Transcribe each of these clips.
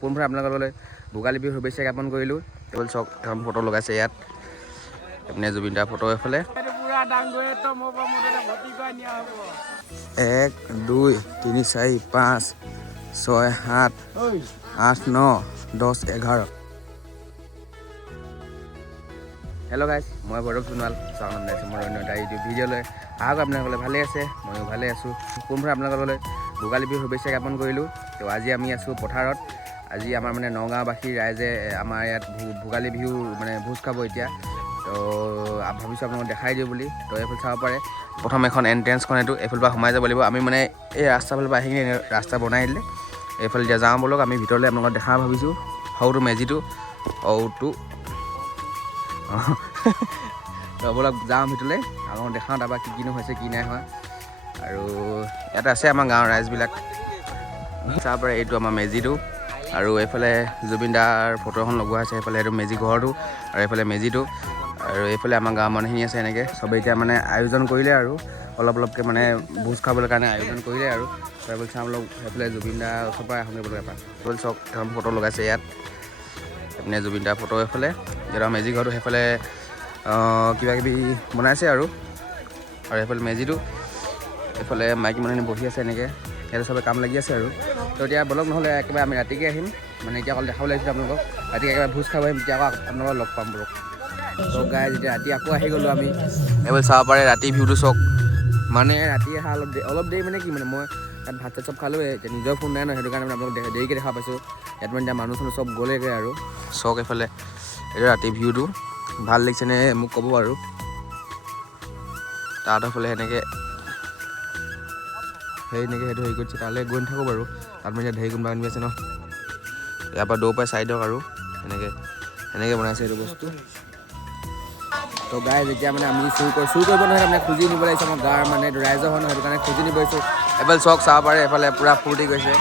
পোনপ্ৰথমে আপোনালোকলৈ ভোগালী বিহুৰ শুভেচ্ছা জ্ঞাপন কৰিলোঁ। কেৱল চাওক এখন ফটো লগাইছে ইয়াত, এপিনে জুবিন দাৰ ফটো এফালে 1 2 3 4 5 6 7 8 9 10 11। হেল্ল' গাইজ, মই বৰক সোণোৱাল স্বাগতম জনাইছোঁ মোৰ অন্য এটা ইউটিউব ভিডিঅ'লৈ। আহক আপোনালোকে ভালে আছে, ময়ো ভালে আছোঁ। পোনপ্ৰথমে আপোনালোকলৈ ভোগালী বিহুৰ শুভেচ্ছা জ্ঞাপন কৰিলোঁ। তো আজি আমি আছোঁ পথাৰত। আজি আমাৰ মানে নগাঁওবাসী ৰাইজে আমাৰ ইয়াত ভোগালী বিহু মানে ভোজ খাব এতিয়া। তো ভাবিছোঁ আপোনালোকক দেখাই দিওঁ বুলি। তো এইফালে চাব পাৰে, প্ৰথম এখন এণ্ট্ৰেঞ্চখন এইটো, এইফালৰ পৰা সোমাই যাব লাগিব। আমি মানে এই ৰাস্তাফালৰ পৰা আহি কিনে ৰাস্তা বনাই দিলে এইফালে এতিয়া যাওঁ বলক, আমি ভিতৰলৈ আপোনালোকক দেখা ভাবিছোঁ। সৰুটো মেজিটো, সৰুটো বলক যাওঁ ভিতৰলৈ, আপোনালোকক দেখাওঁ তাৰপৰা কি কিনো হৈছে কি নাই হোৱা। আৰু ইয়াত আছে আমাৰ গাঁৱৰ ৰাইজবিলাক। তাৰপৰা এইটো আমাৰ মেজিটো, আৰু এইফালে জুবিন দাৰ ফটো এখন লগোৱা আছে। সেইফালে এইটো মেজি ঘৰটো, আৰু এইফালে মেজিটো, আৰু এইফালে আমাৰ গাঁৱৰ মানুহখিনি আছে। এনেকৈ চবেই এতিয়া মানে আয়োজন কৰিলে আৰু অলপ অলপকৈ মানে ভোজ খাবলৈ কাৰণে আয়োজন কৰিলে আৰু এইফালে চাওঁ অলপ। সেইফালে জুবিন দাৰ ওচৰৰ পৰা আহোঁগৈ বোলে এপাক। এইফালে চাওক এখন ফটো লগাইছে ইয়াত, এপিনে জুবিন দাৰ ফটো এইফালে, এতিয়া মেজি ঘৰটো সেইফালে কিবা কিবি বনাইছে আৰু এইফালে মেজিটো, এইফালে মাইকী মানুহখিনি বহি আছে এনেকৈ, সিহঁতে চবে কাম লাগি আছে আৰু। তো এতিয়া বলক নহ'লে একেবাৰে আমি ৰাতিকৈ আহিম, মানে এতিয়া অকল দেখাবলৈ আহিছিলোঁ আপোনালোকক। ৰাতি একেবাৰে ভোজ খাব আহিম, তেতিয়া আকৌ আপোনালোকক লগ পাম বলক। তো গাইজ যেতিয়া ৰাতি আকৌ আহি গ'লোঁ আমি, এইফালে চাব পাৰে ৰাতি ভিউটো চাওক। মানে ৰাতি অহা অলপ দেৰি মানে কি মানে মই তাত ভাত চাত চব খালোঁ। এতিয়া নিজৰ ফোন নাই ন, সেইটো কাৰণে মানে আপোনালোক দেৰিকৈ দেখা পাইছোঁ। ইয়াত মানে এতিয়া মানুহ চানুহ চব গ'লেগৈ আৰু চাওক। এইফালে এইটো ৰাতি ভিউটো ভাল লাগিছেনে মোক ক'ব আৰু। তাহাঁতৰ ফালে সেনেকৈ সেইটো হেৰি কৰিছে, তালৈ গৈ নাথাকোঁ বাৰু। তাত মানে ঢেৰ কোনোবা কোনোবি আছে ন, ইয়াৰ পৰা দৌৰ পাই চাই দিয়ক আৰু সেনেকৈ বনাইছে এইটো বস্তু। তো গাইজ এতিয়া মানে আমি চুৰ কৰিব নহয়, মানে খুজি নিব লাগিছে। আমাৰ গাঁৱৰ মানে ৰাইজৰ হয় ন, সেইটো কাৰণে খুজি নিব আহিছোঁ। এইফালে চাওক চাব পাৰে, এইফালে পূৰা ফূৰ্তি কৰিছে।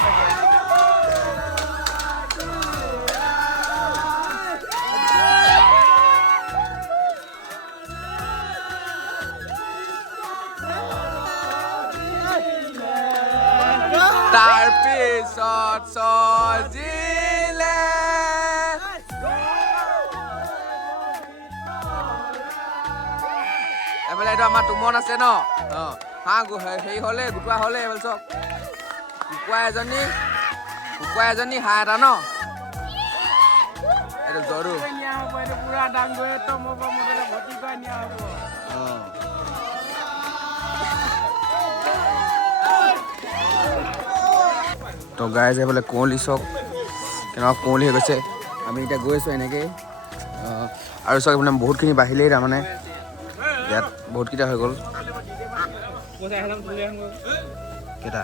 তাৰপিছত সজিলে এইফালে এইটো আমাৰ তুমন আছে ন, হাঁহ হেৰি হ'লে গোটোৱা হ'লে। এইফালে চাওক কুকুৰা এজনী হাঁহ এটা ন, এইটো জৰু পুৰা ডাঙৰ ভৰ্তি কৰি নিয়া হ'ব। তো গাইজ এইফালে কুঁৱলী চাওক কেনেকুৱা কুঁৱলী হৈ গৈছে। আমি এতিয়া গৈ আছোঁ এনেকৈ, আৰু চাওক মানে বহুতখিনি বাঢ়িলেই তাৰমানে ইয়াত বহুতকেইটা হৈ গ'ল। কেইটা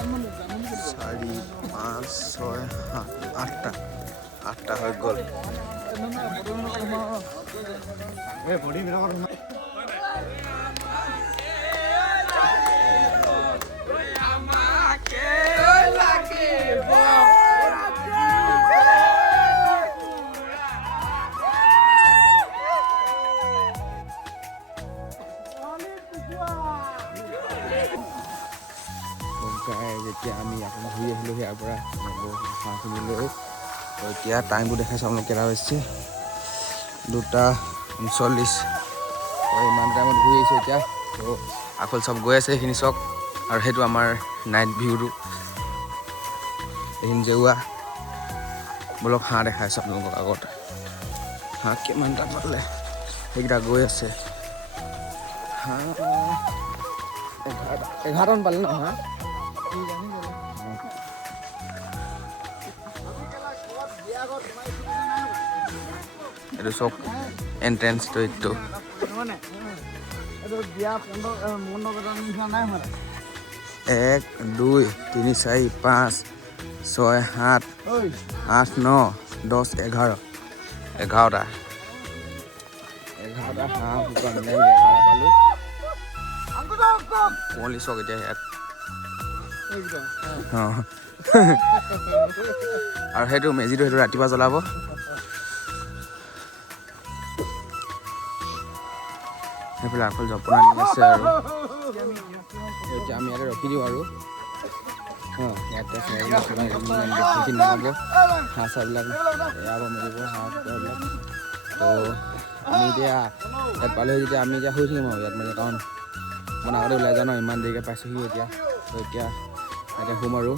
1 2 3 4 5 6 7 8টা হৈ গ'ল। যেতিয়া আমি আকৌ ঘূৰি আহিলোঁ ইয়াৰ পৰা হাঁহখিনি লৈ, তো এতিয়া টাইমটো দেখাইছোঁ আপোনালোক কেইটা হৈছে 2:39। তো ইমান টাইমত ঘূৰি আহিছোঁ এতিয়া। তো আকৌ চব গৈ আছে সেইখিনি চাওক, আৰু সেইটো আমাৰ নাইট ভিউটো এইখিনি জেওৱা। বলক হাঁহ দেখাইছোঁ আপোনালোকক আগত, হাঁহ কিমানটা পালে সেইকেইটা গৈ আছে। হাঁহ 11টামান পালে ন হাঁহ। এইটো চব এণ্ট্ৰেঞ্চটো এইটো। 1 2 3 4 5 6 7 8 9 10 11। 11টা হাঁহ কুকুৰা মিলাই 11টা পালোঁ। কুঁৱলী চাওক এতিয়া ইয়াত। আৰু সেইটো মেজিটো সেইটো ৰাতিপুৱা জ্বলাব। সেইফালে আগফালে জপনা নি আছে আৰু এতিয়া আমি ইয়াতে ৰখি দিওঁ আৰু ইয়াতে বেছি নহ'ব হাঁহ চাহবিলাক এৰাব মেলিব হাঁহ কুকুৰাবিলাক তো আমি এতিয়া ইয়াত পালেহি যেতিয়া আমি এতিয়া শুই থাকিম আৰু ইয়াত মানে কাৰণ মানে আগতে ওলাই যাওঁ ন ইমান দেৰিকৈ পাইছোঁহি এতিয়া তো এতিয়া ইয়াতে শুম আৰু